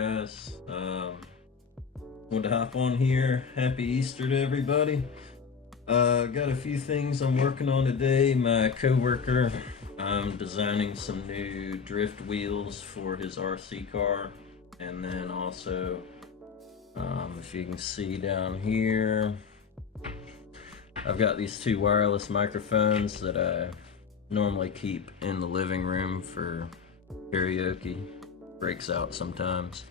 guys? Want to hop on here. Happy Easter to everybody. Got a few things I'm working on today. My coworker, I'm designing some new drift wheels for his RC car, and then also, if you can see down here, I've got these two wireless microphones that I normally keep in the living room for karaoke. Breaks out sometimes.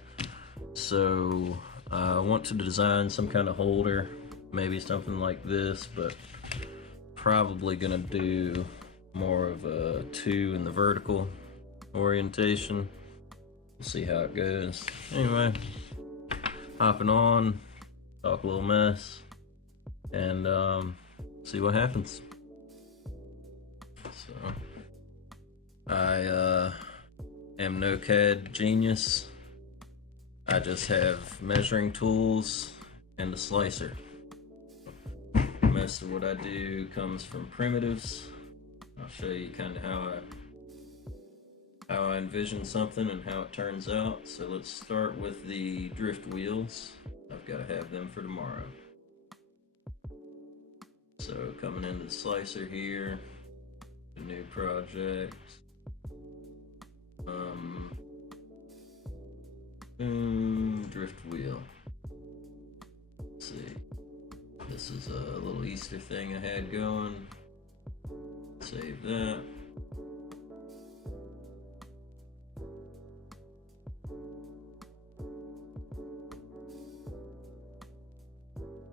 So I want to design some kind of holder, maybe something like this, but probably gonna do more of a 2 in the vertical orientation. We'll see how it goes. Anyway, hopping on, talk a little mess, and see what happens. So I am no CAD genius. I just have measuring tools and a slicer. Most of what I do comes from primitives. I'll show you kind of how I envision something and how it turns out. So let's start with the drift wheels. I've got to have them for tomorrow. So coming into the slicer here, a new project. Drift wheel. Let's see. This is a little Easter thing I had going. Save that.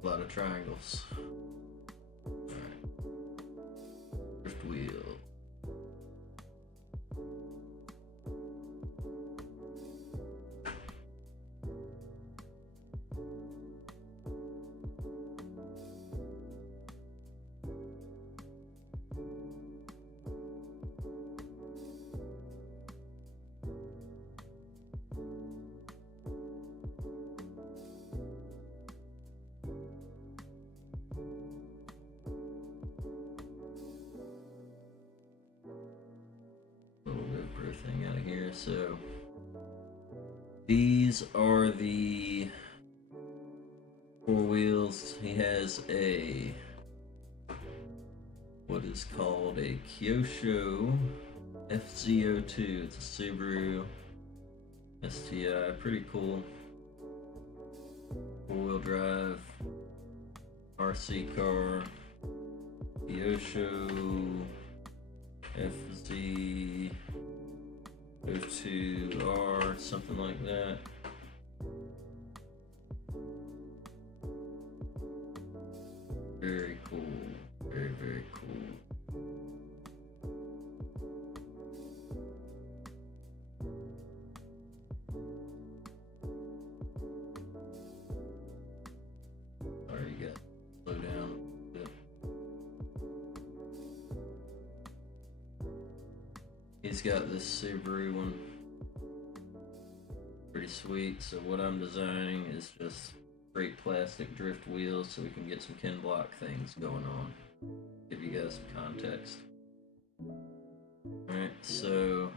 A lot of triangles. Alright. Drift wheel. Thing out of here. So these are the 4 wheels. He has a what is called a Kyosho FZ02. It's a Subaru STI. Pretty cool. 4-wheel drive RC car. Kyosho FZ 02R, something like that. Very cool. Very, very cool. Alright, you got slow down a bit. He's got this Subaru one, pretty sweet. So what I'm designing is just straight plastic drift wheels so we can get some Ken Block things going on. Give you guys some context. Alright, so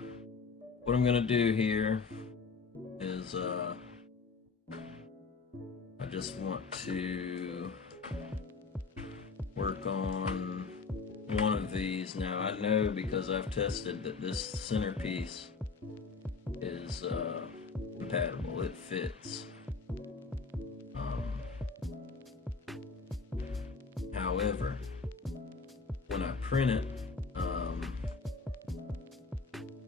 what I'm gonna do here is I just want to work on one of these. Now I know because I've tested that this centerpiece is compatible, it fits. However, when I print it,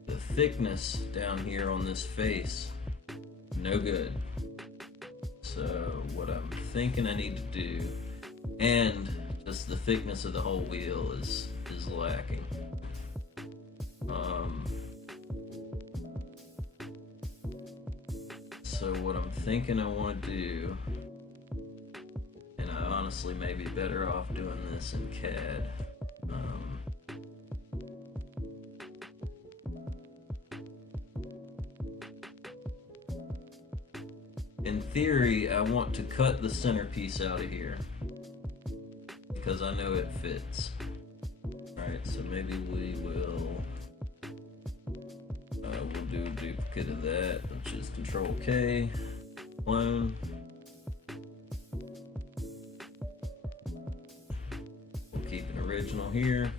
the thickness down here on this face, no good. So what I'm thinking I need to do, and just the thickness of the whole wheel is lacking. So what I'm thinking I want to do, and I honestly may be better off doing this in CAD. In theory, I want to cut the centerpiece out of here because I know it fits. Alright, so maybe we'll do a duplicate of that, which is Control K, clone. We'll keep an original here,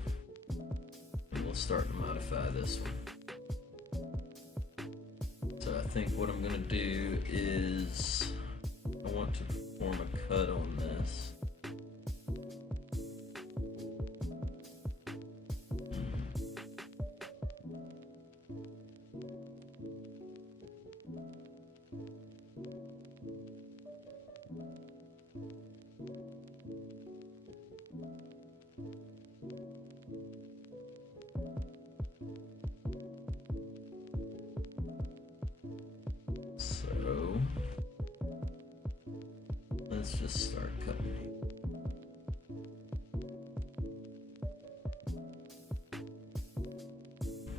and we'll start to modify this one. So I think what I'm gonna do is I want to perform a cut on this. So let's just start cutting.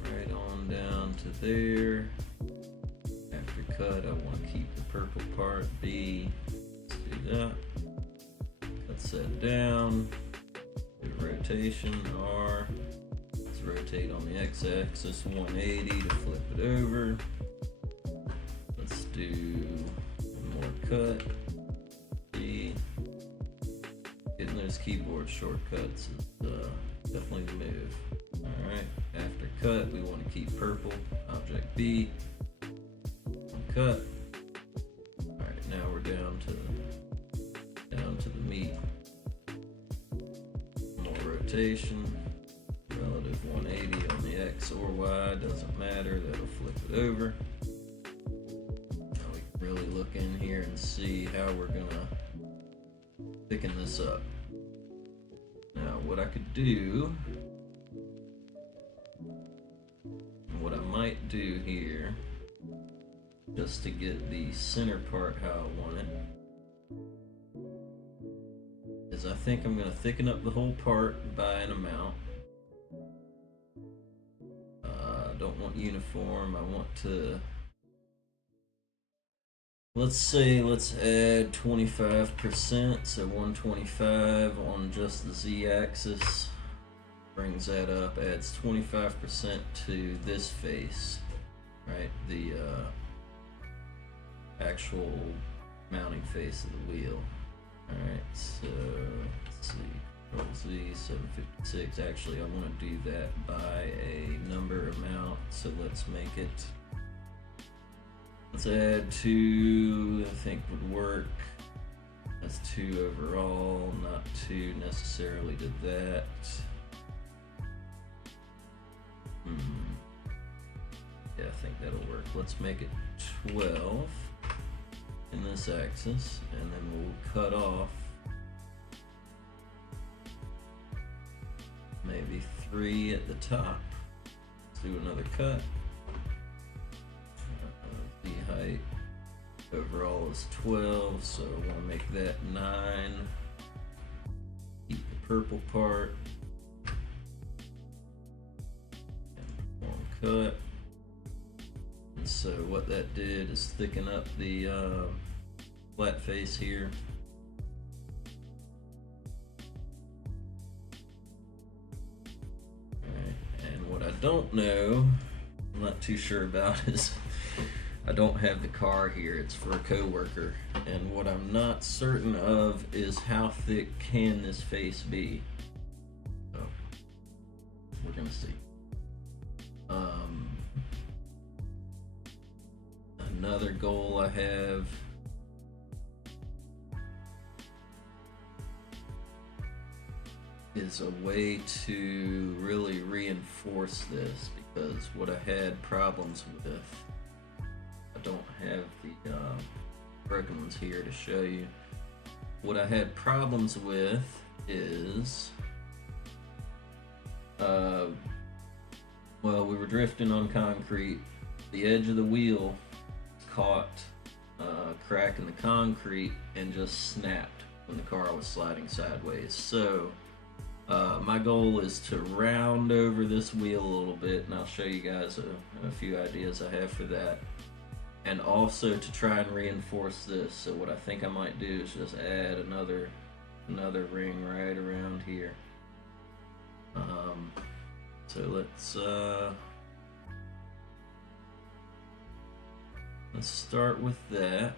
Right on down to there. After cut, I want to keep the purple part B. Let's do that. Cut that down. Do a rotation R. Let's rotate on the x-axis 180 to flip it over. Let's do one more cut. B. Getting those keyboard shortcuts is definitely the move. Alright, after cut, we want to keep purple. Object B. Cut. Alright, now we're down to the meat. More rotation. Relative 180 on the X or Y, doesn't matter, that'll flip it over. Now we can really look in here and see how we're gonna thicken this up. Now what I could do, what I might do here, just to get the center part how I want it, is I think I'm going to thicken up the whole part by an amount. I don't want uniform, I want to, let's add 25%, so 125 on just the Z-axis, brings that up, adds 25% to this face, right, the actual mounting face of the wheel. Alright, so let's see, Control Z 756. Actually, I want to do that by a number amount, so let's make it, let's add 2, I think would work. That's 2 overall, not 2 necessarily to that. Yeah, I think that'll work. Let's make it 12 in this axis, and then we'll cut off maybe 3 at the top. Let's do another cut. The height overall is 12, so I want to make that 9. Keep the purple part. And perform cut. And so what that did is thicken up the flat face here. Alright, and what I don't know, I'm not too sure about, is I don't have the car here, it's for a coworker, and what I'm not certain of is how thick can this face be. So we're gonna see. Another goal I have is a way to really reinforce this, because what I had problems with, I don't have the broken ones here to show you. What I had problems with is, well, we were drifting on concrete, the edge of the wheel caught crack in the concrete and just snapped when the car was sliding sideways. So my goal is to round over this wheel a little bit, and I'll show you guys a few ideas I have for that, and also to try and reinforce this. So what I think I might do is just add another ring right around here. So let's let's start with that.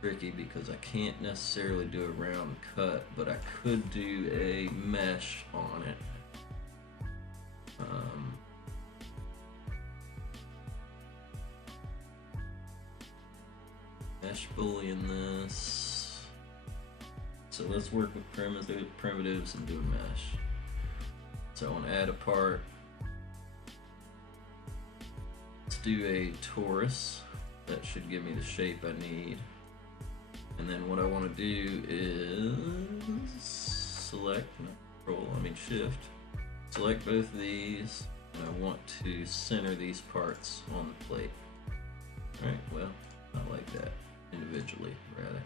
Tricky because I can't necessarily do a round cut, but I could do a mesh on it. Mesh boolean this. So let's work with primitives and do a mesh. So I want to add a part. Let's do a torus. That should give me the shape I need. And then what I want to do is shift, select both of these, and I want to center these parts on the plate. Alright, well, not like that, individually, rather.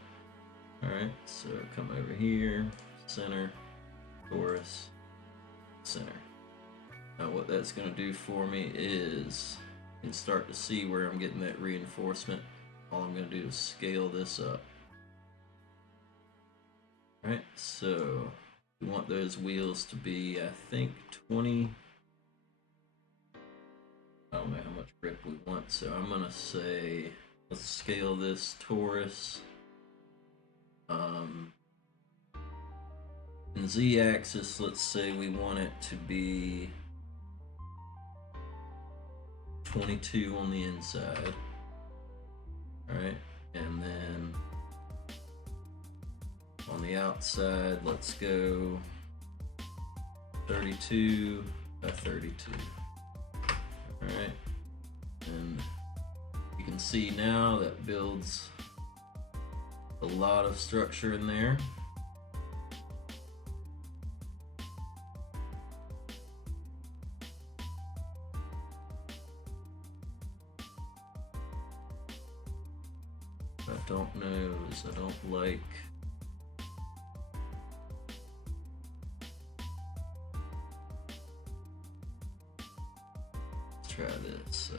Alright, so come over here, center, torus, center. Now what that's going to do for me is, you can start to see where I'm getting that reinforcement. All I'm going to do is scale this up. Alright, so we want those wheels to be, I think, 20. I don't know how much grip we want, so I'm going to say, let's scale this torus. In Z-axis, let's say we want it to be 22 on the inside. Alright, and then on the outside, let's go 32 by 32. Alright, and you can see now that builds a lot of structure in there. What I don't know is I don't like try this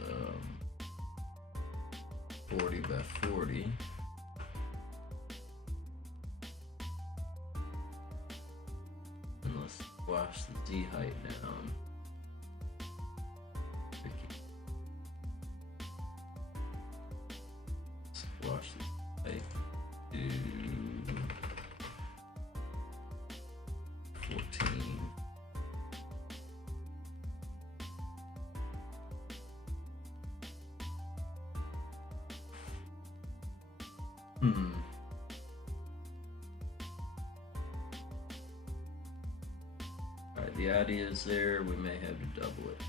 40 by 40. And let's wash the Z height down. Let's wash the height to 14. Alright, the idea is there, we may have to double it.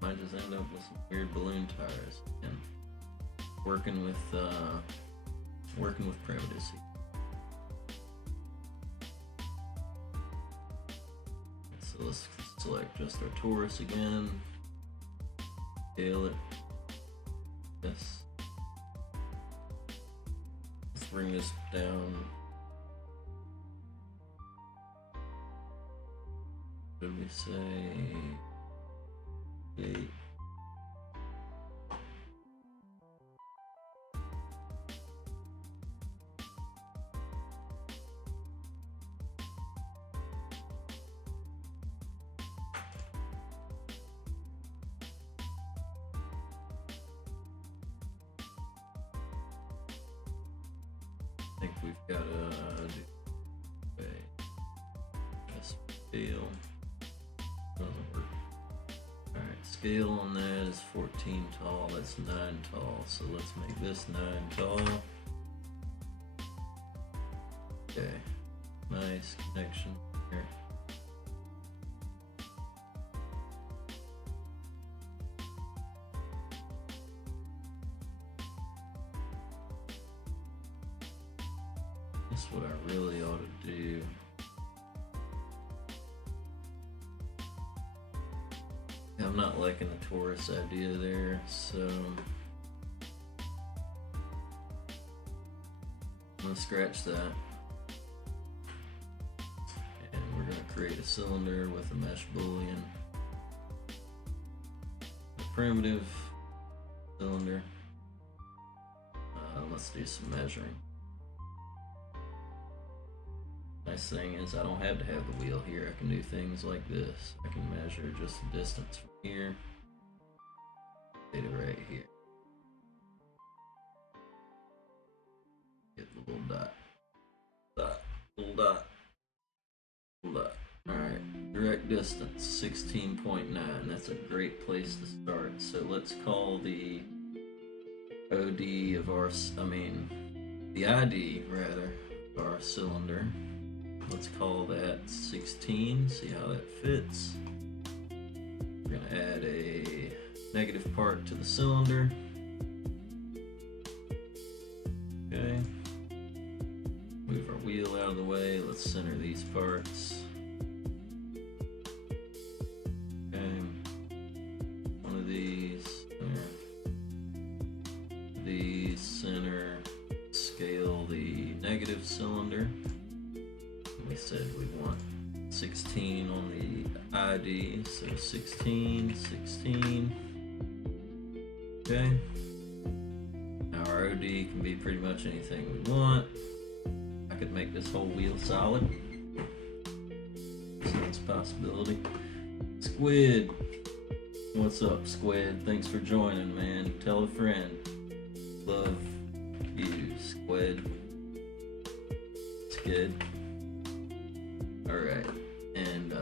Might just end up with some weird balloon tires and working with primitives. So let's select just our torus again, scale it. Yes. Let's bring this down. What did we say? 8. I think we've got to do a scale. Doesn't work. Alright, scale on that is 14 tall, that's 9 tall, so let's make this 9 tall. Okay, nice connection here. That's what I really ought to do. I'm not liking the torus idea there, so I'm gonna scratch that. And we're gonna create a cylinder with a mesh boolean. A primitive cylinder. Let's do some measuring. Nice thing is I don't have to have the wheel here. I can do things like this. I can measure just the distance from here. Get it right here. Get the little dot. Little dot. Alright, direct distance 16.9. That's a great place to start. So let's call the OD of our, the ID rather, of our cylinder. Let's call that 16, see how that fits. We're gonna add a negative part to the cylinder. Okay. Move our wheel out of the way. Let's center these parts. Okay. One of these, these center, scale the negative cylinder. We said we want 16 on the ID, so 16, 16. Okay. Now our OD can be pretty much anything we want. I could make this whole wheel solid. So that's a possibility. Squid. What's up, Squid? Thanks for joining, man. Tell a friend. Love you, Squid. It's good. Alright, and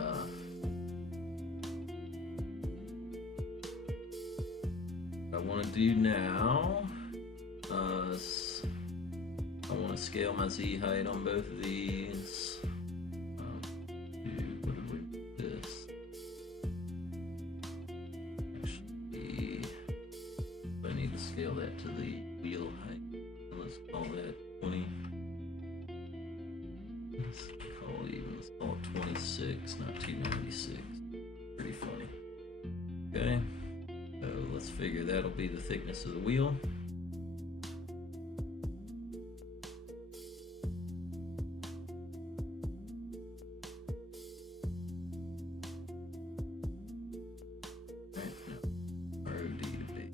what I want to do now, I want to scale my Z height on both of these. What did we do this? Actually, I need to scale that to the wheel height. Let's call that 20. Let's call it 26, not 296. Pretty funny. Okay, so let's figure that'll be the thickness of the wheel. ROD to be.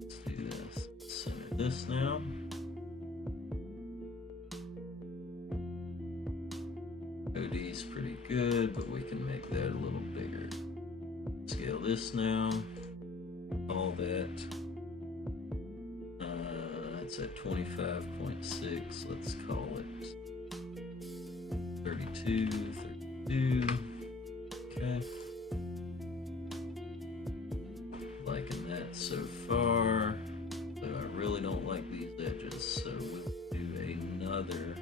Let's do this. Center this now. OD's pretty good, but we can make that a little bigger. Scale this now. All that. It's at 25.6. Let's call it 32. 32. Okay. Liking that so far. Though I really don't like these edges, so we'll do another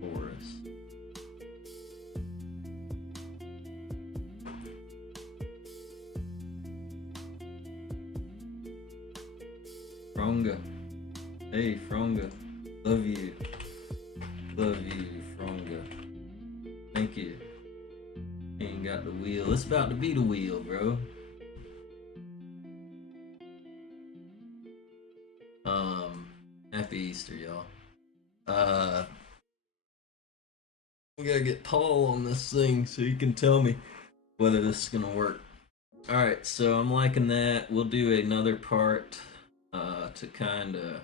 chorus. Fronga. Hey, Fronga. Love you. Love you, Fronga. Thank you. Ain't got the wheel. It's about to be the wheel, bro. Happy Easter, y'all. We gotta get Paul on this thing so he can tell me whether this is gonna work. Alright, so I'm liking that. We'll do another part to kind of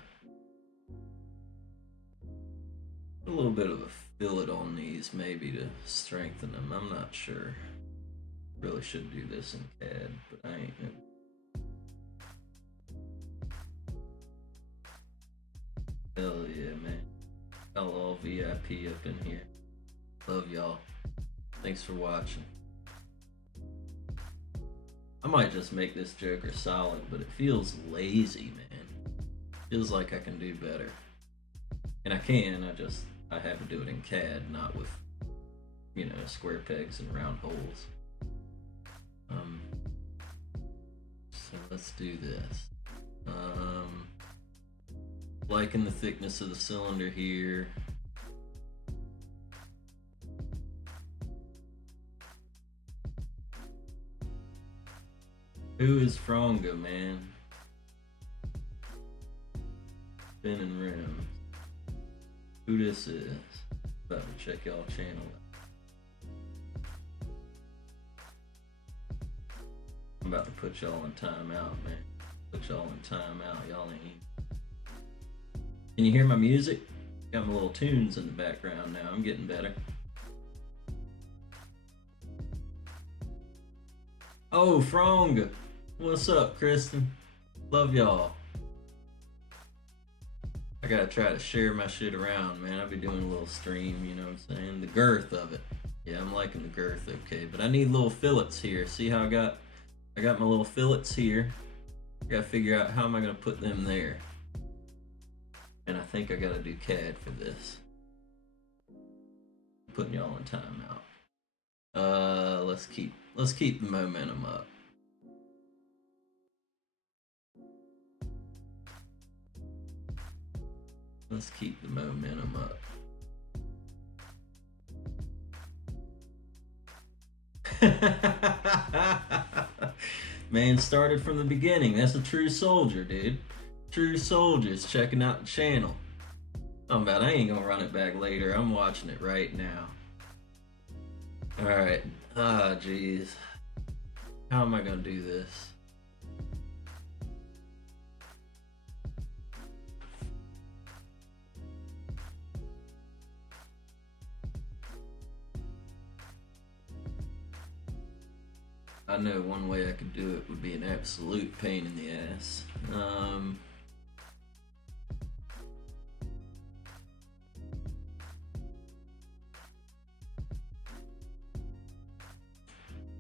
a little bit of a fillet on these, maybe to strengthen them. I'm not sure. Really should do this in CAD, but I ain't. Hell yeah, man. Y'all all VIP up in here. Love y'all. Thanks for watching. I might just make this Joker solid, but it feels lazy, man. Feels like I can do better. And I can, I have to do it in CAD, not with, you know, square pegs and round holes. So let's do this. Liking the thickness of the cylinder here. Who is Fronga, man? Spin and rim. Who this is? About to check y'all channel out. I'm about to put y'all in timeout, man. Put y'all in timeout. Y'all ain't. Can you hear my music? Got my little tunes in the background now. I'm getting better. Oh, Frong. What's up, Kristen? Love y'all. I gotta try to share my shit around, man. I'll be doing a little stream, you know what I'm saying? The girth of it. Yeah, I'm liking the girth, okay. But I need little fillets here. See how I got my little fillets here. I gotta figure out how am I gonna put them there. And I think I gotta do CAD for this. I'm putting y'all in timeout. Let's keep the momentum up. Let's keep the momentum up. Man started from the beginning. That's a true soldier, dude. True soldiers checking out the channel. I'm about I ain't gonna run it back later. I'm watching it right now. Alright. Ah, jeez. How am I gonna do this? I know one way I could do it would be an absolute pain in the ass.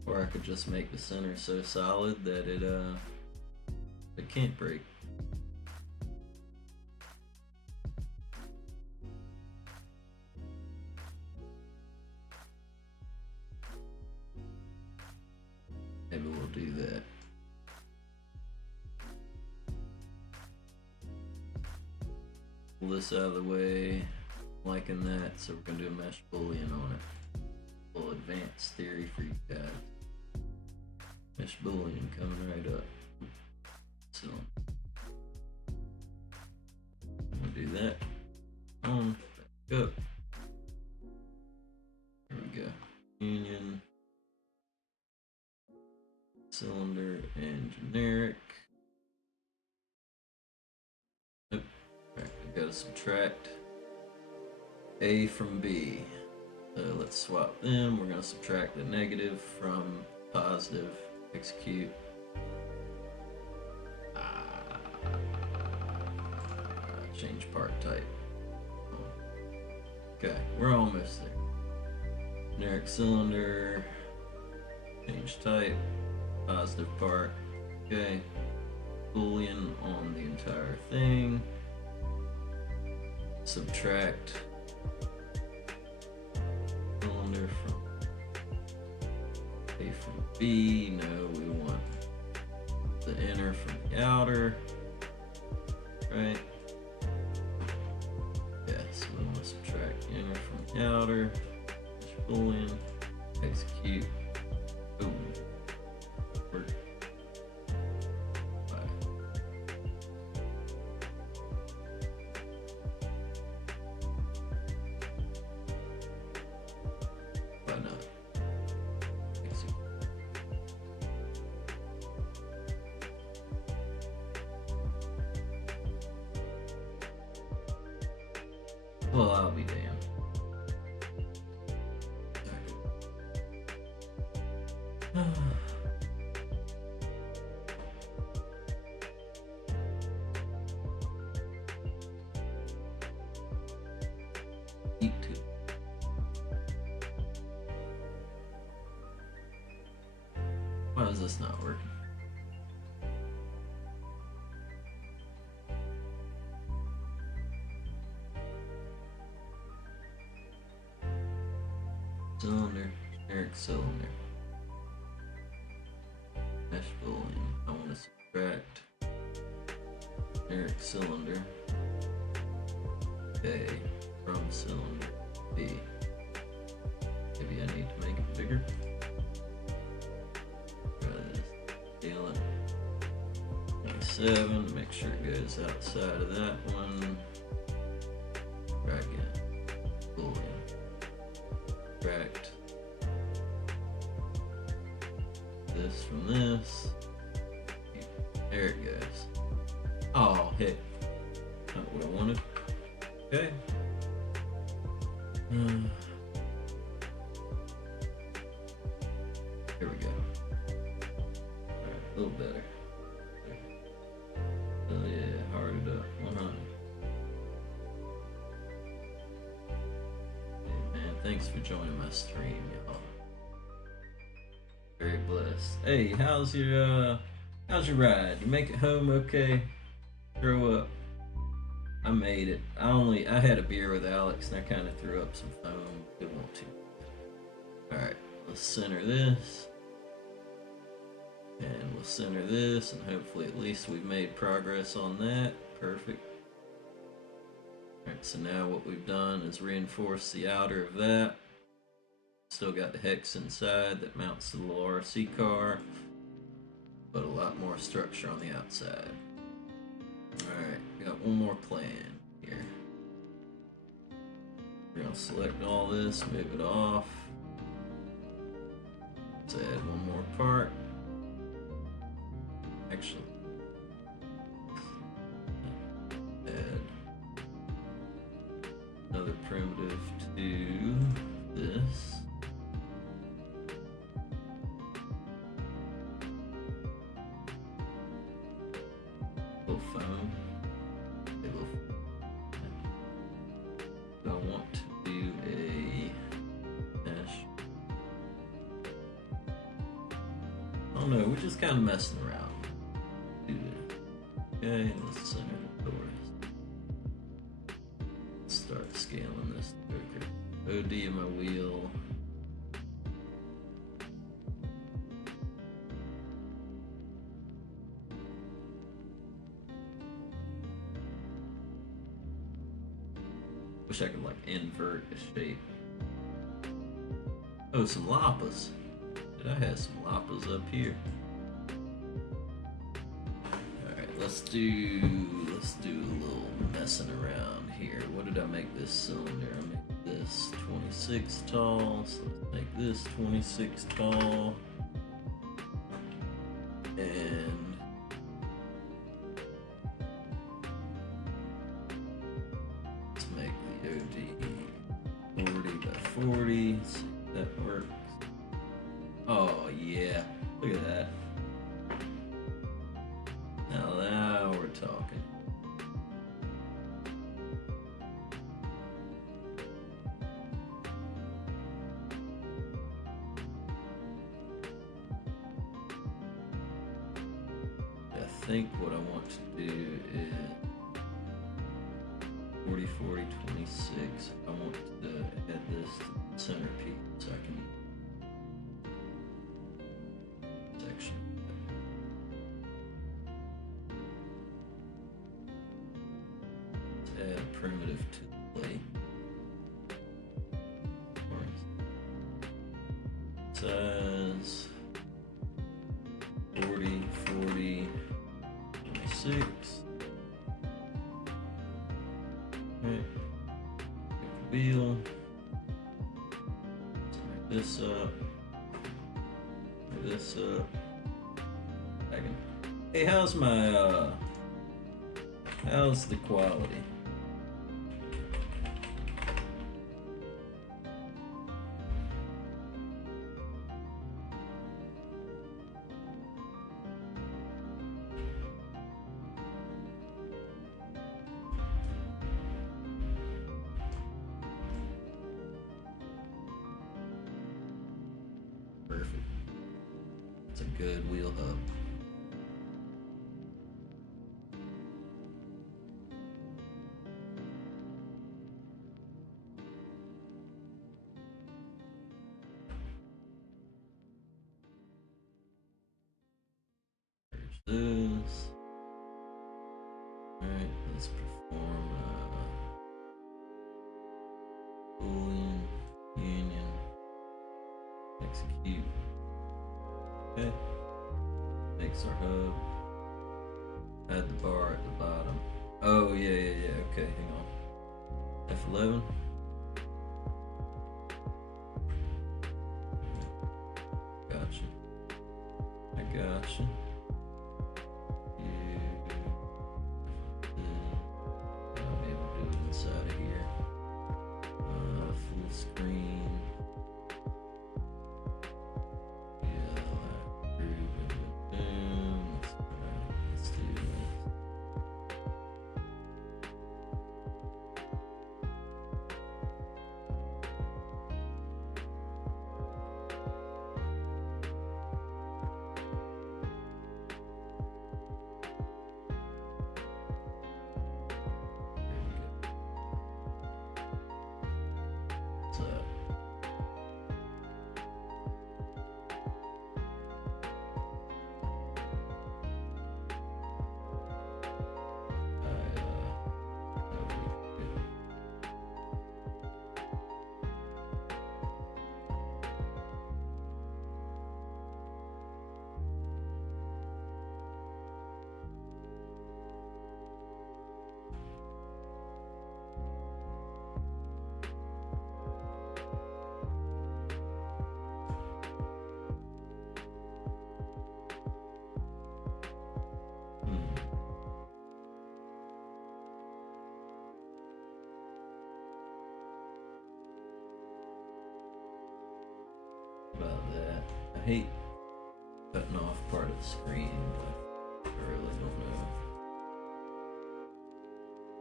Or I could just make the center so solid that it can't break. Maybe we'll do that. Pull this out of the way. I'm liking that, so we're gonna do a mesh boolean on it. A little advanced theory for you guys. Mesh boolean coming right up. So I'm gonna do that. Back up. There we go. Union. Cylinder and generic. Nope. Alright, we gotta subtract A from B. So let's swap them. We're gonna subtract the negative from positive. Execute. Change part type. Okay, we're almost there. Generic cylinder. Change type. Positive part. Okay. Boolean on the entire thing. Subtract cylinder from A from B. No, we want the inner from the outer. Right? Yes, we want to subtract inner from the outer. Boolean. Execute. Boom. Work. Why not? Execute. Well, I'll be damned. Eat too. Why is this not working? Cylinder, generic cylinder. Mesh boolean. I want to subtract generic cylinder A from cylinder B. Maybe I need to make it bigger. Try this. Scale it. 27. Make sure it goes outside of that one. Try again. Boolean. Subtract this from this. There it goes. Oh, hey. Not what I wanted. Okay. Here we go. little better. Oh yeah, hard it up. 100. Hey man, thanks for joining my stream, y'all. Very blessed. Hey, how's your ride? You make it home okay? Throw up. I made it. I had a beer with Alex and I kind of threw up some foam. Didn't want to. Alright, let's center this. And we'll center this, and hopefully at least we've made progress on that. Perfect. Alright, so now what we've done is reinforce the outer of that. Still got the hex inside that mounts to the little RC car, but a lot more structure on the outside. Alright, we got one more plan here. We're gonna select all this, move it off. Let's add one more part. Actually, add another primitive to this. Little foam. I want to do a mesh. Oh no, we're just kind of messing around. Okay, let's center the doors. Let's start scaling this quicker. OD in my wheel. Wish I could like invert a shape. Oh, some lappas. Did I have some lappas up here? Let's do a little messing around here. What did I make this cylinder? I made this 26 tall, so let's make this 26 tall. And let's make the OD 40 by 40. See if that works. Oh yeah, look at that. Now we're talking. I think what I want to do is 40, 40, 26. I want to add this to the centerpiece so I can section. Add primitive to the plate. Size 40, 40, 26. Right. Pick the wheel. Make this up. Make this up. Hey, how's the quality? Perfect. It's a good wheel hub. There's this. Alright, let's perform Boolean union. Execute. Okay. Makes our hub. Add the bar at the bottom. Oh yeah. Okay, hang on. F11. Gotcha. I gotcha. I'll be able to do it inside of here. Full screen. Yeah, I'll have groove in with them. about that. I hate cutting off part of the screen, but I really don't know.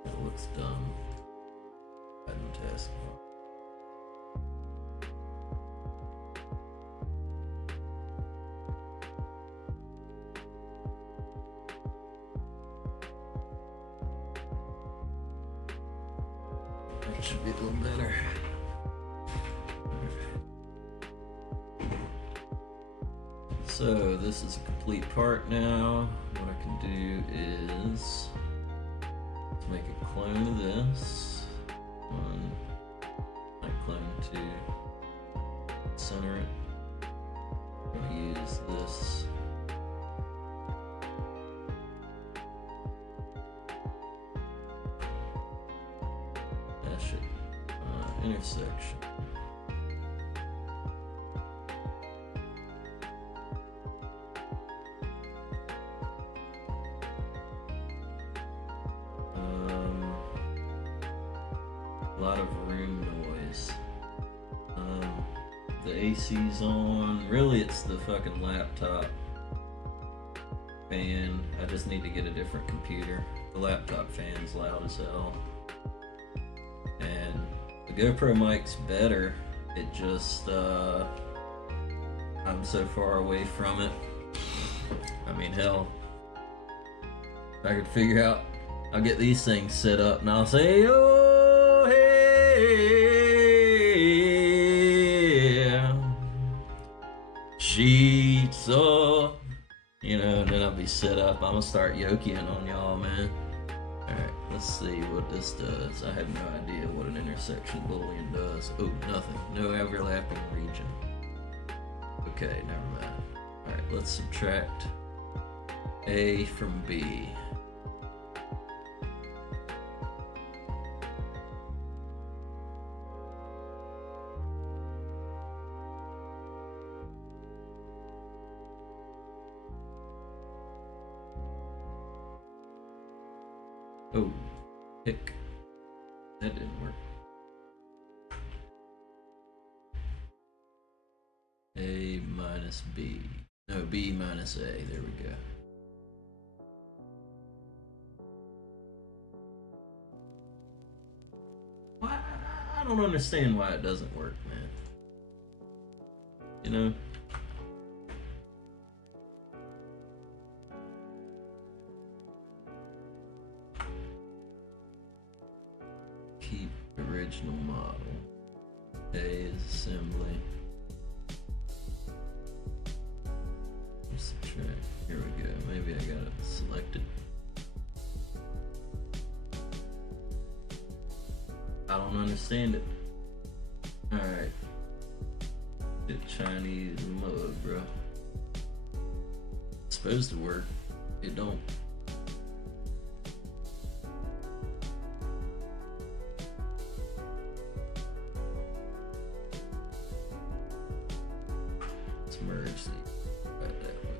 It looks dumb. Hiding taskbar. That should be a little better. So this is a complete part now. What I can do is let's make a clone of this. One, I clone two, center it. I'm gonna use this. That should intersection. A lot of room noise. The AC's on. Really, it's the fucking laptop fan. I just need to get a different computer. The laptop fan's loud as hell. And the GoPro mic's better. It just, I'm so far away from it. I mean, hell, if I could figure out, I'll get these things set up and I'll say, oh, hey, sheets up, you know, and then I'll be set up. I'm gonna start yoking on y'all, man. Alright, let's see what this does. I have no idea what an intersection boolean does. Oh, nothing. No overlapping region. Okay, never mind. Alright, let's subtract A from B. Oh, hick. That didn't work. A minus B. No, B minus A. There we go. Why? I don't understand why it doesn't work, man. You know? Keep original model. A is assembly. Subtract. Here we go. Maybe I got it selected. I don't understand it. Alright. Get Chinese mug, bro. It's supposed to work. It don't. Let's merge these right that way.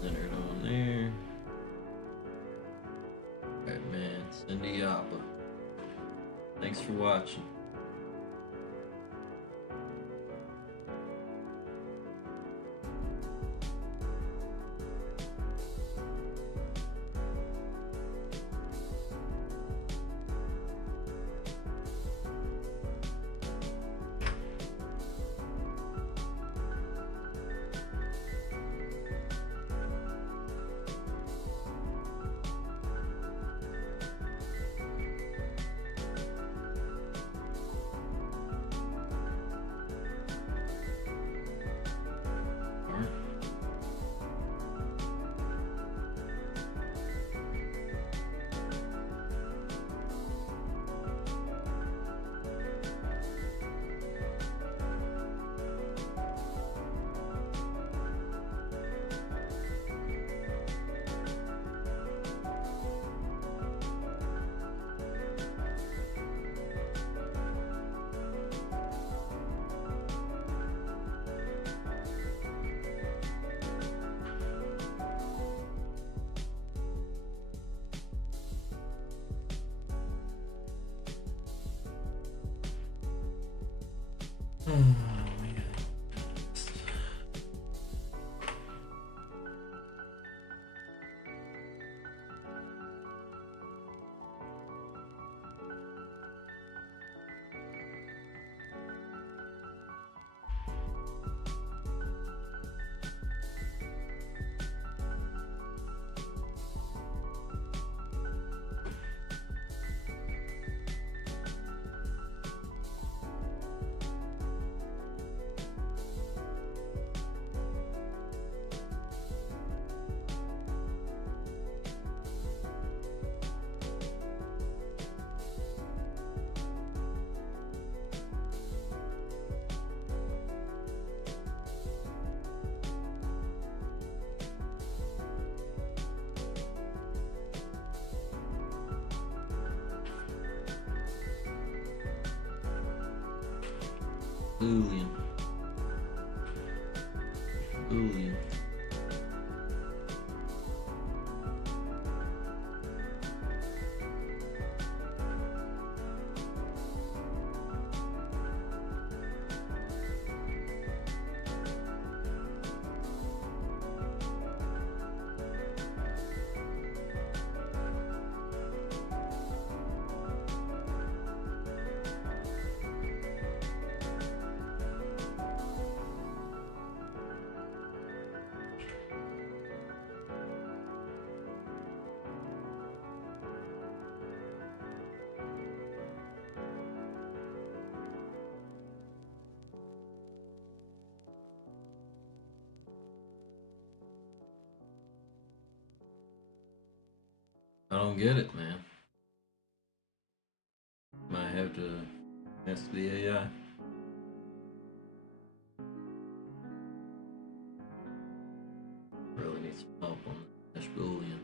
Center it on there. Alright, man. Cindy Yappa. Thanks for watching. Oh, man. Boolean. Boolean. I don't get it, man. Might have to ask the AI. Really needs some help on Dash Boolean.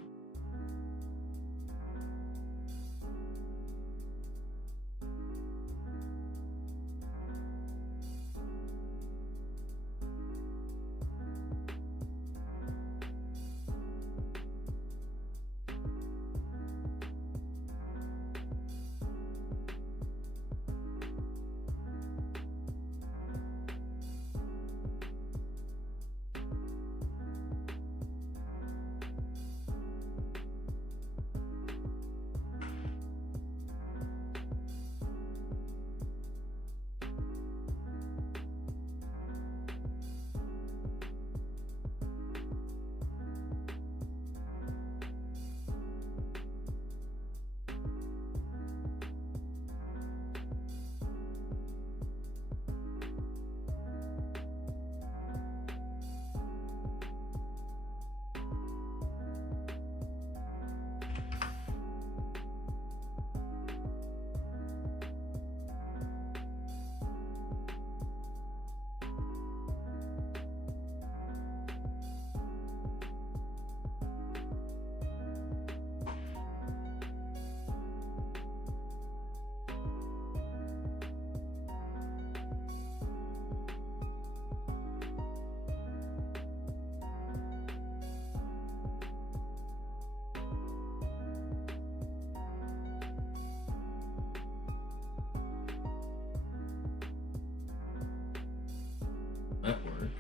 That works.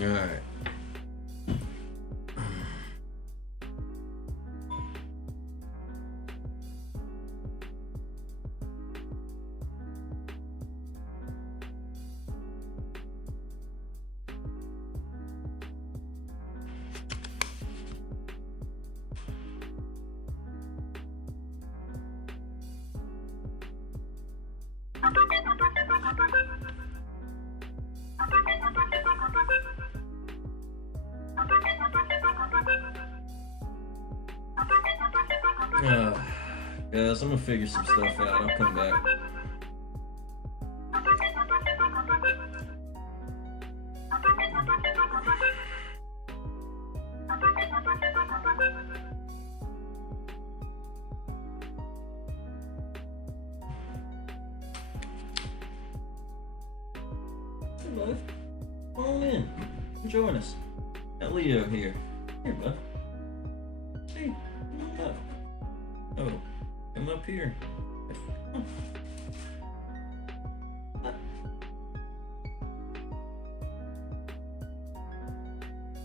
All right. Guys, I'm gonna figure some stuff out. I'll come back. Hey, bud. Come on in. Join us. Got Leo here. Here, bud. Hey, come on up. Oh, come up here. Come on.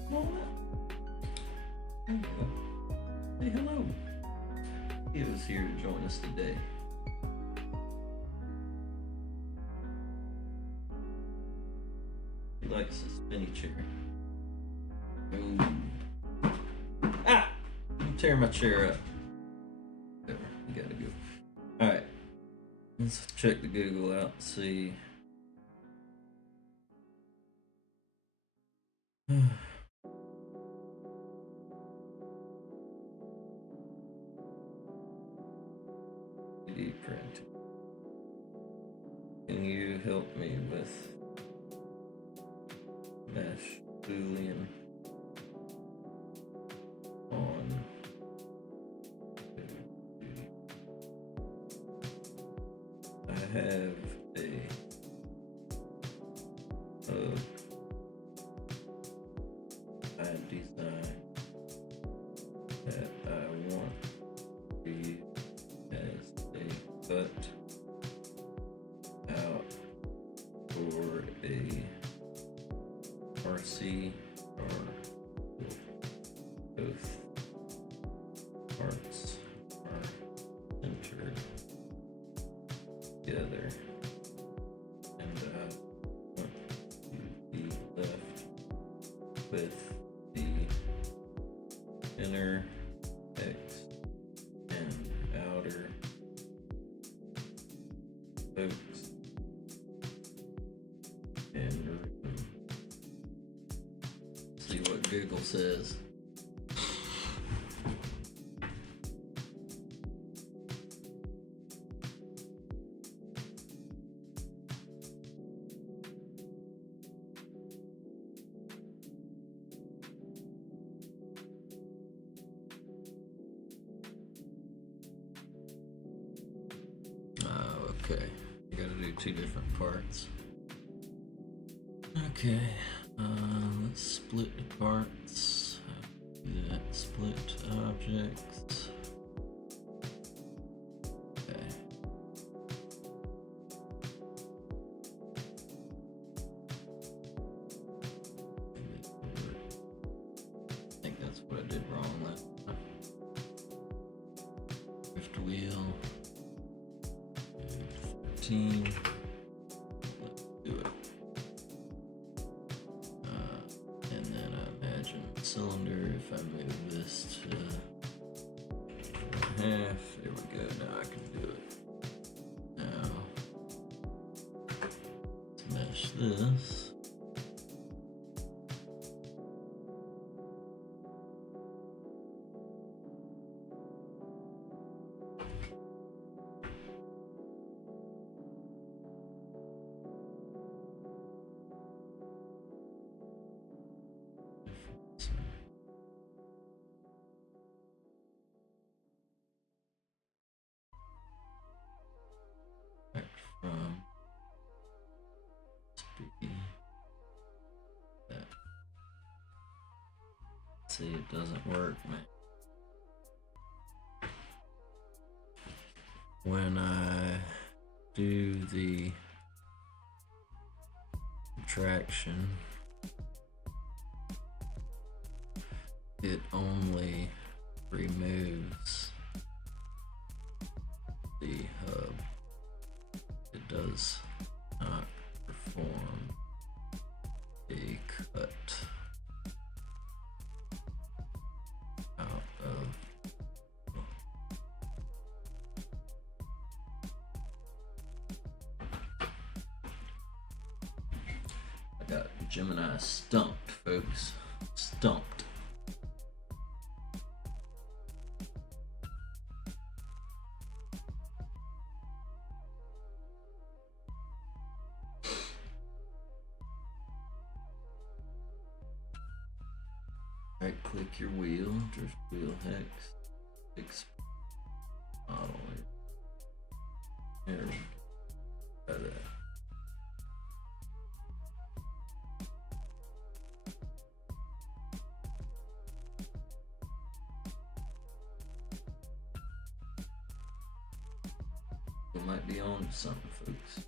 Come on up. There you go. Say hello. Leo's here to join us today. He likes a spinny chair. Ooh. Ah! I'm tearing my chair up. There, you gotta go. Alright. Let's check the Google out and see. Print. Can you help me with mesh boolean on I have a design that I want to use as a cut out for a RC or both parts are centered together, and I want to be left with the inner X and outer spokes and room. See what Google says. Okay, you gotta do two different parts. Okay, let's split the parts. Do that. Split objects. Okay. I think that's what I did wrong last time. Drift wheel. 13. Let's do it. And then I imagine cylinder, if I move this to half, there we go, now I can do it. Now, let's mesh this. From speed. That. See, it doesn't work, man. When I do the subtraction, it only removes the hub. It does not perform a cut out of I got Gemini stumped, folks. Stumped. Right click your wheel, drift wheel hex, fix model. There we go. Try that. We might be on to something, folks.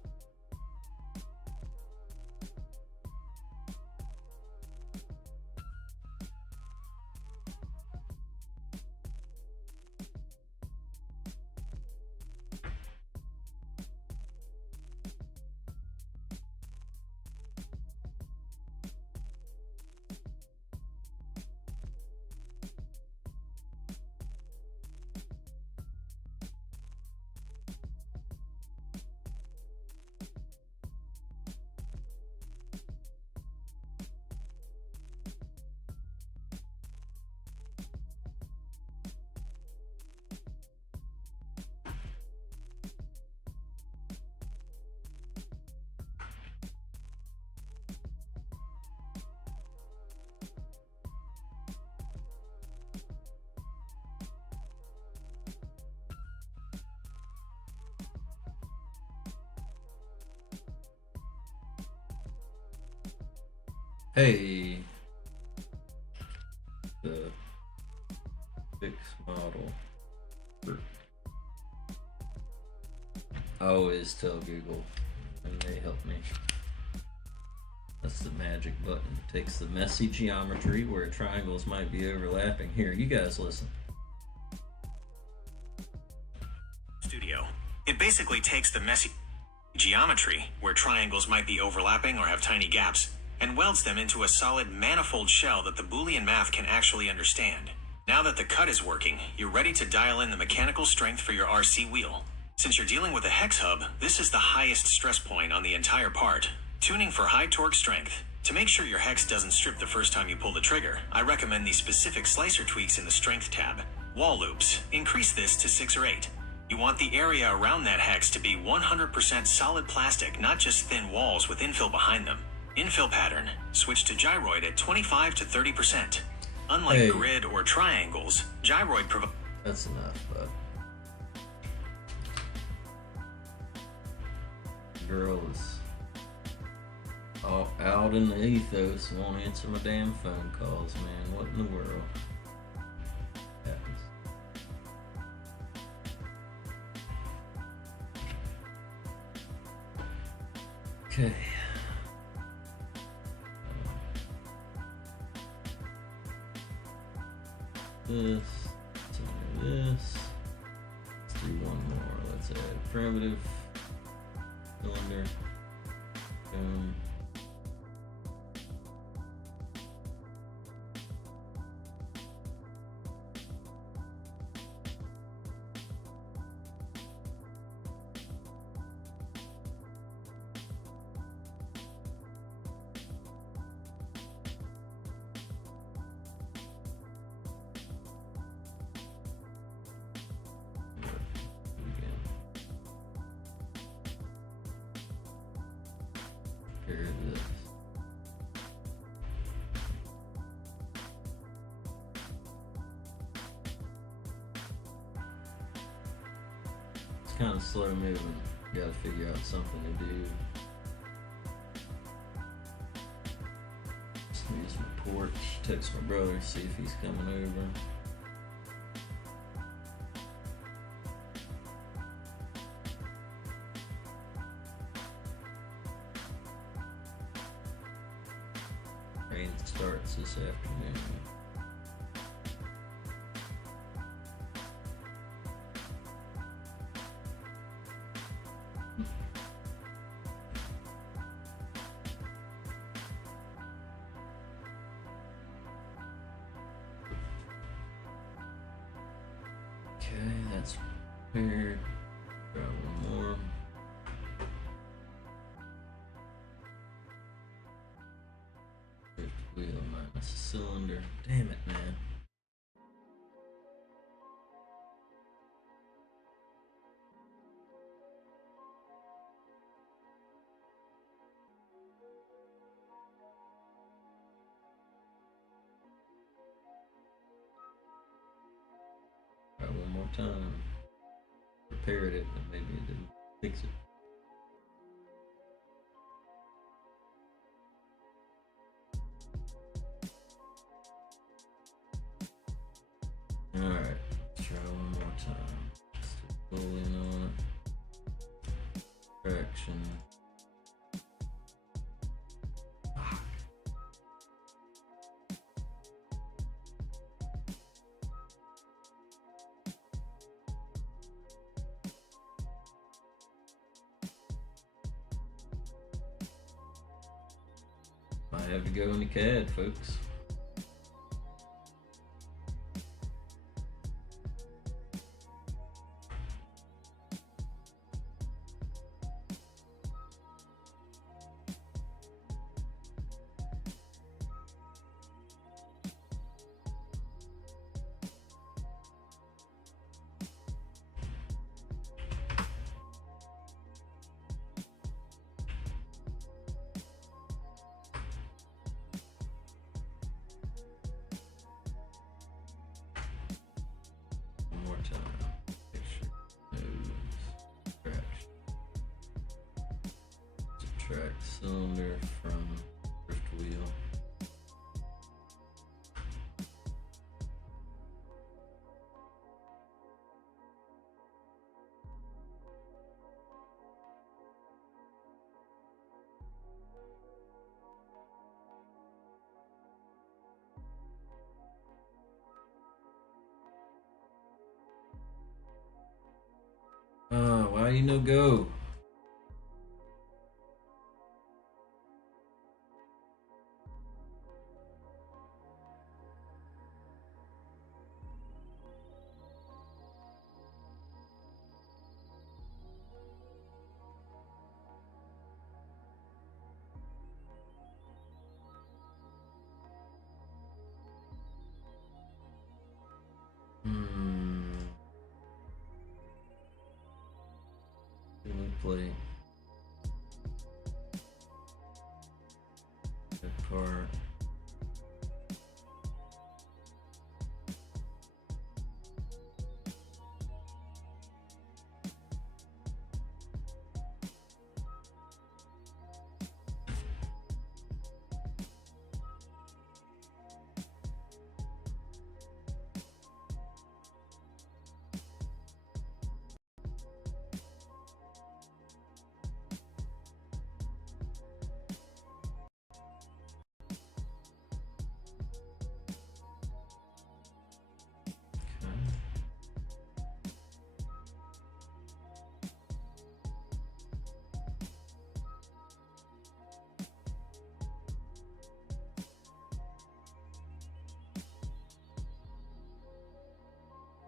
Hey, the fix model. I always tell Google, and they help me. That's the magic button. It takes the messy geometry where triangles might be overlapping. Here, you guys listen. Studio. It basically takes the messy geometry where triangles might be overlapping or have tiny gaps and welds them into a solid manifold shell that the Boolean math can actually understand. Now that the cut is working, you're ready to dial in the mechanical strength for your RC wheel. Since you're dealing with a hex hub, this is the highest stress point on the entire part. Tuning for high torque strength. To make sure your hex doesn't strip the first time you pull the trigger, I recommend these specific slicer tweaks in the strength tab. Wall loops. Increase this to 6 or 8. You want the area around that hex to be 100% solid plastic, not just thin walls with infill behind them. Infill pattern. Switch to gyroid at 25 to 30%. Unlike grid or triangles, gyroid provides... That's enough, bud. Girl is all out in the ethos, won't answer my damn phone calls, man. What in the world happens? Okay. This, this. Let's do one more. Let's add primitive cylinder. Boom. Here it is. It's kind of slow moving. Gotta figure out something to do. Just use my porch, text my brother, see if he's coming over. Rain starts this afternoon. Okay, that's prepared. Grab one more. Drift wheel minus a cylinder. Damn it, man. more time. Repaired it, but maybe it didn't fix it. Alright, try one more time. Just to pull in on it. Traction. I have to go into CAD, folks. Subtract cylinder from drift wheel. Why you no go? Play that part.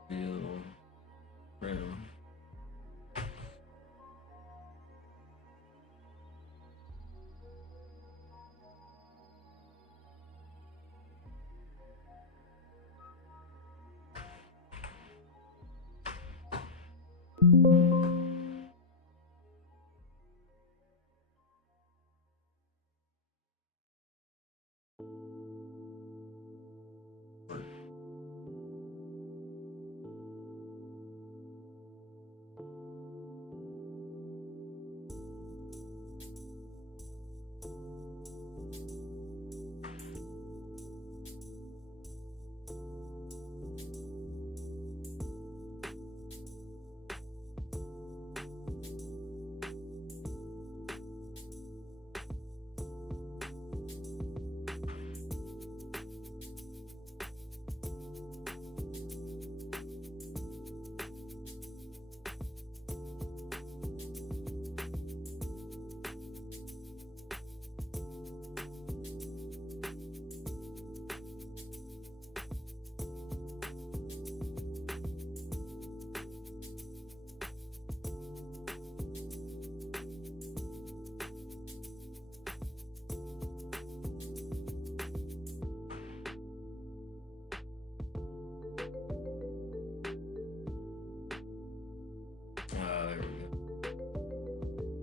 Wheel rim.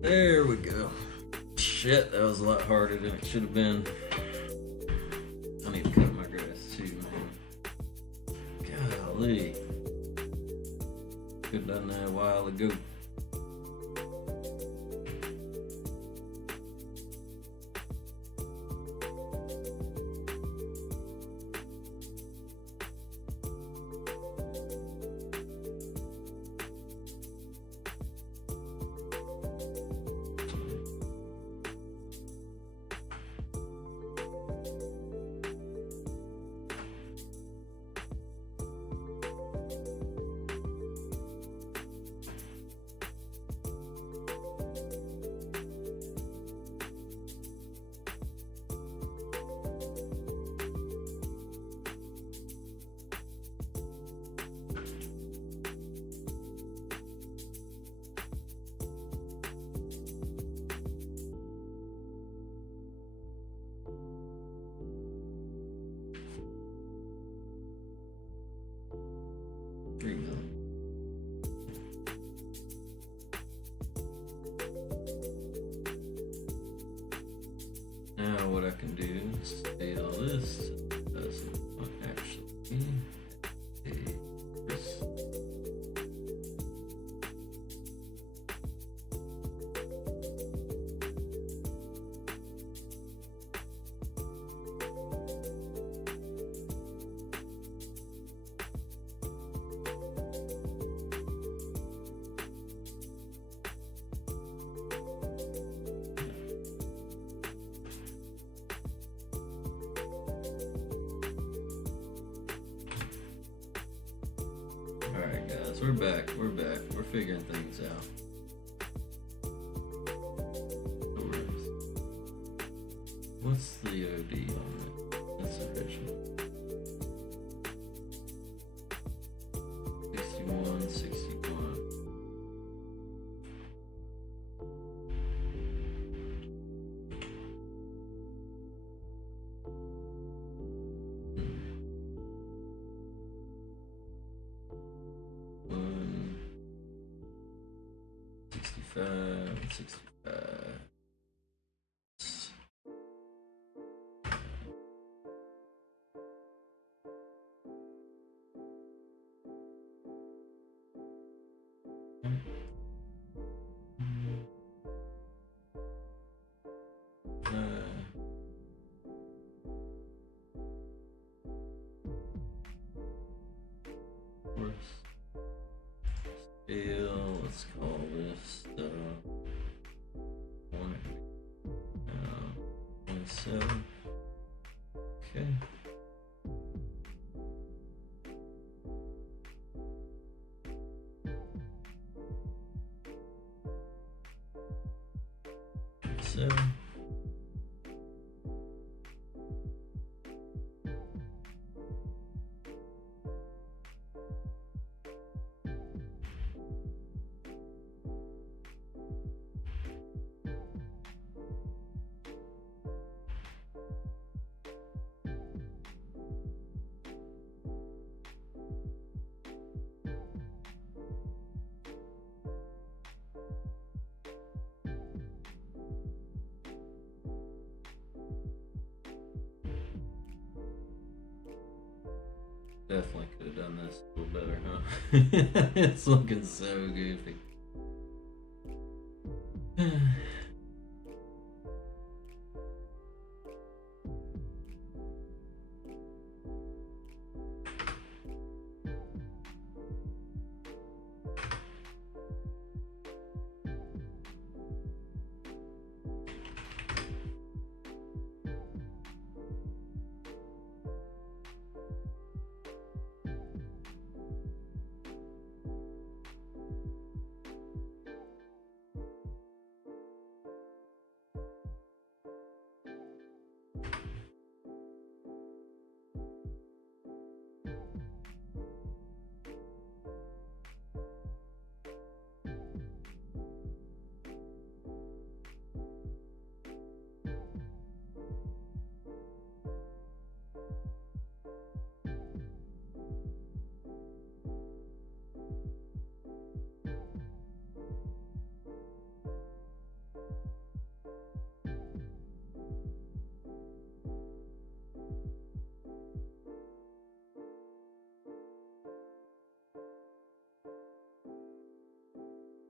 There we go. Shit, that was a lot harder than it should have been. I need to cut my grass too, man. Golly. could have done that a while ago. Now what I can do is scale this doesn't actually this. Alright guys, we're back, we're figuring things out. What's the OD on that? That's original. 61, 61. One, 65, 65. Scale, let's call this 27. Okay. Seven. Definitely could have done this a little better, huh? It's looking so goofy.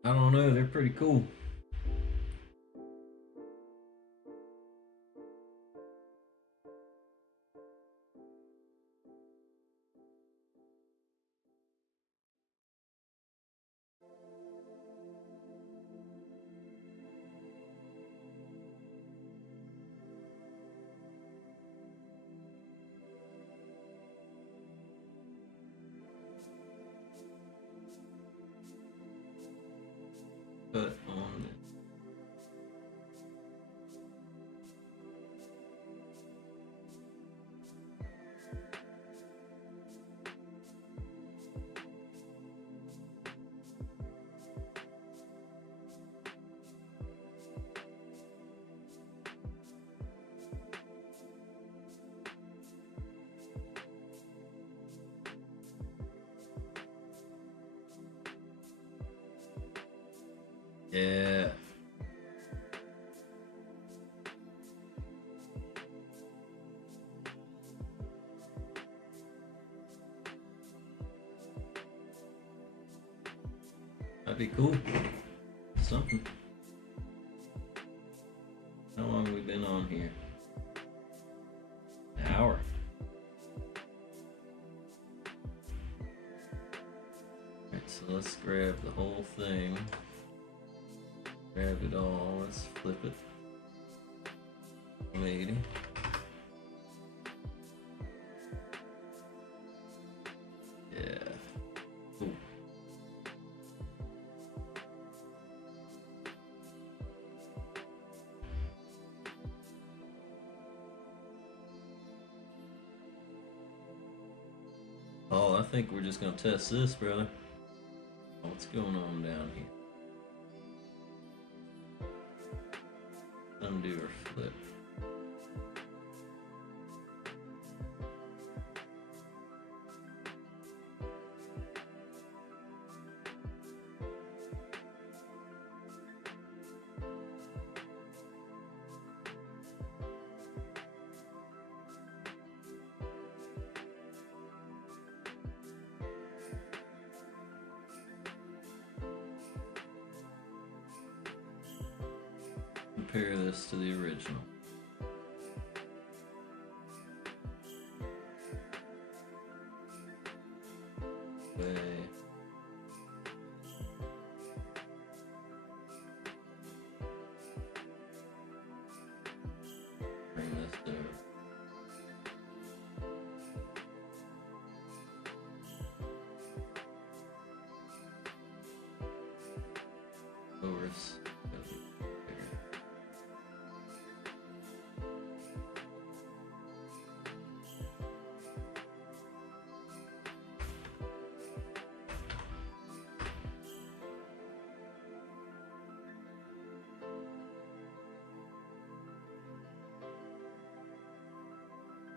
I don't know, they're pretty cool. But on yeah. That'd be cool. Something. How long have we been on here? An hour. Alright, so let's grab the whole thing. Grab it all. Let's flip it. 180. Yeah. Cool. Oh, I think we're just gonna test this, brother. What's going on down here? Undo or flip. Compare this to the original. Okay. Bring this there. Chorus.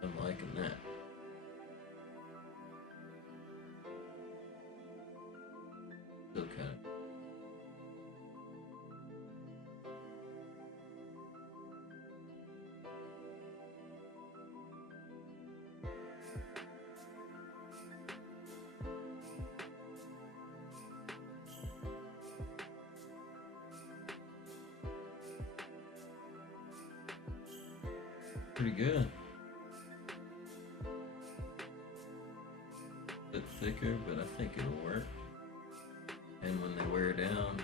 I'm liking that. Still kind of. Pretty good. Bit thicker, but I think it'll work. And when they wear down,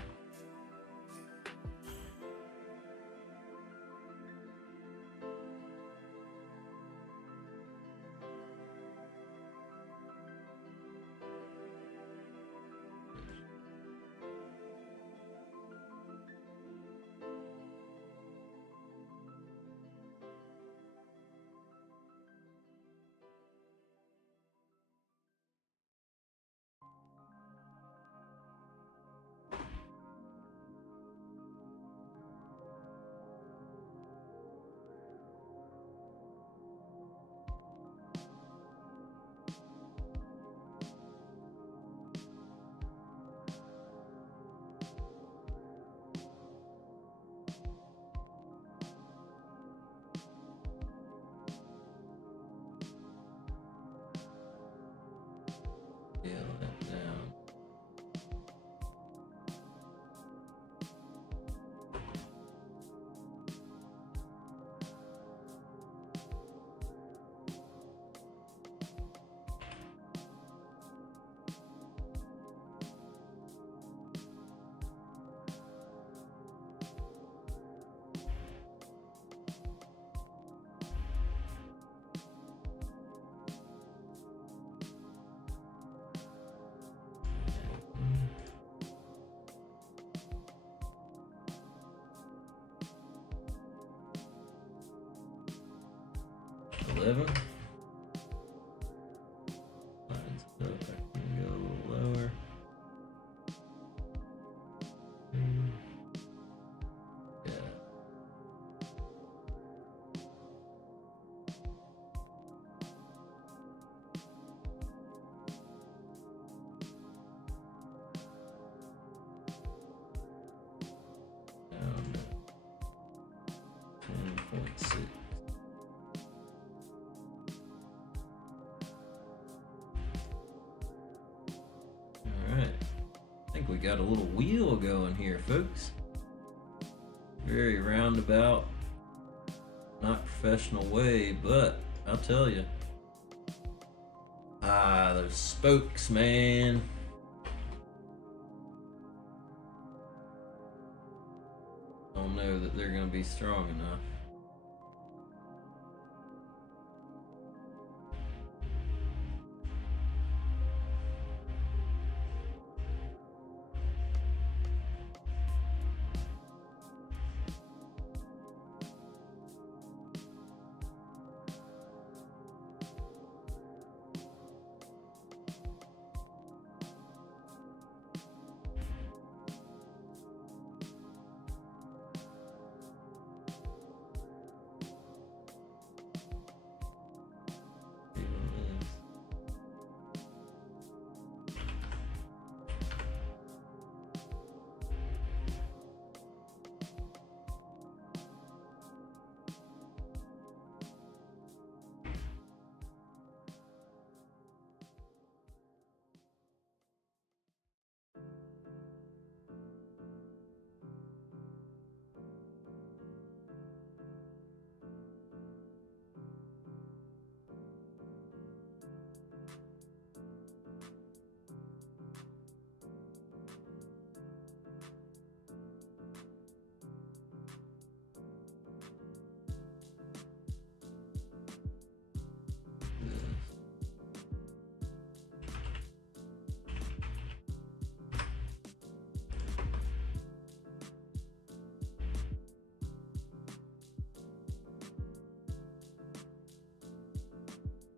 11. Lines up. I can go a little lower. Yeah. Down to 10.6. Alright. I think we got a little wheel going here, folks. Very roundabout, not professional way, but I'll tell you. Those spokes, man. Don't know that they're gonna be strong enough.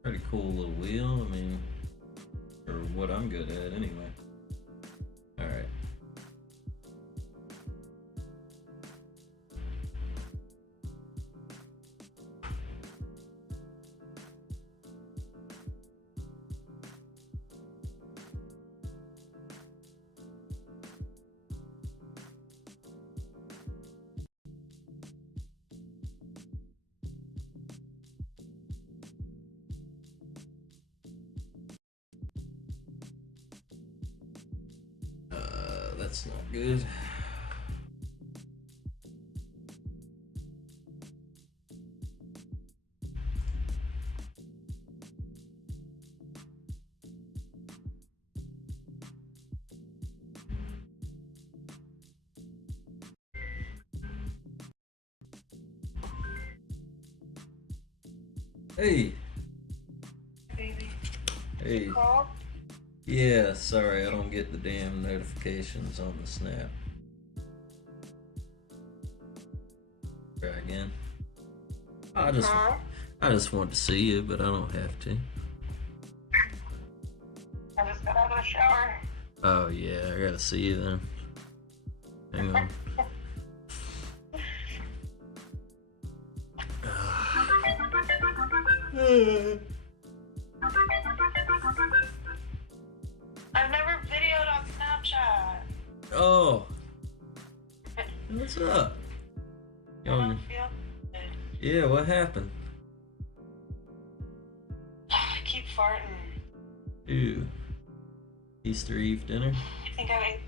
Pretty cool little wheel, I mean, or what I'm good at anyway. Alright. That's not good. Hey. Baby. Hey. Call? Yeah, sorry, I don't get the damn notifications on the Snap. Try again. I just want to see you, but I don't have to. I just got out of the shower. Oh yeah, I gotta see you then. Hang on. I've never videoed on Snapchat. Oh, what's up? I don't feel good. Yeah, what happened? I keep farting. Ew. Easter Eve dinner? I think I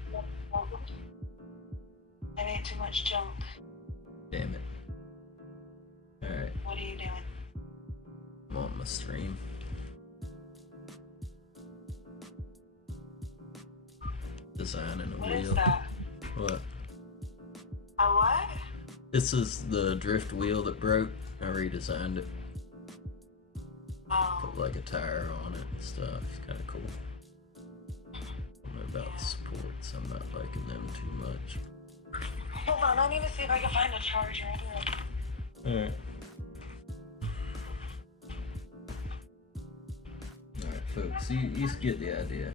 ate too much junk. Damn it. Alright, What are you doing? I'm on my stream. Designing a What wheel. is that? What? A what? This is the drift wheel that broke. I redesigned it. Oh, Put like a tire on it and stuff. It's kind of cool. I don't know about the supports. I'm not liking them too much. hold on. I need to see if I can find a charger. Alright. folks. You get the idea.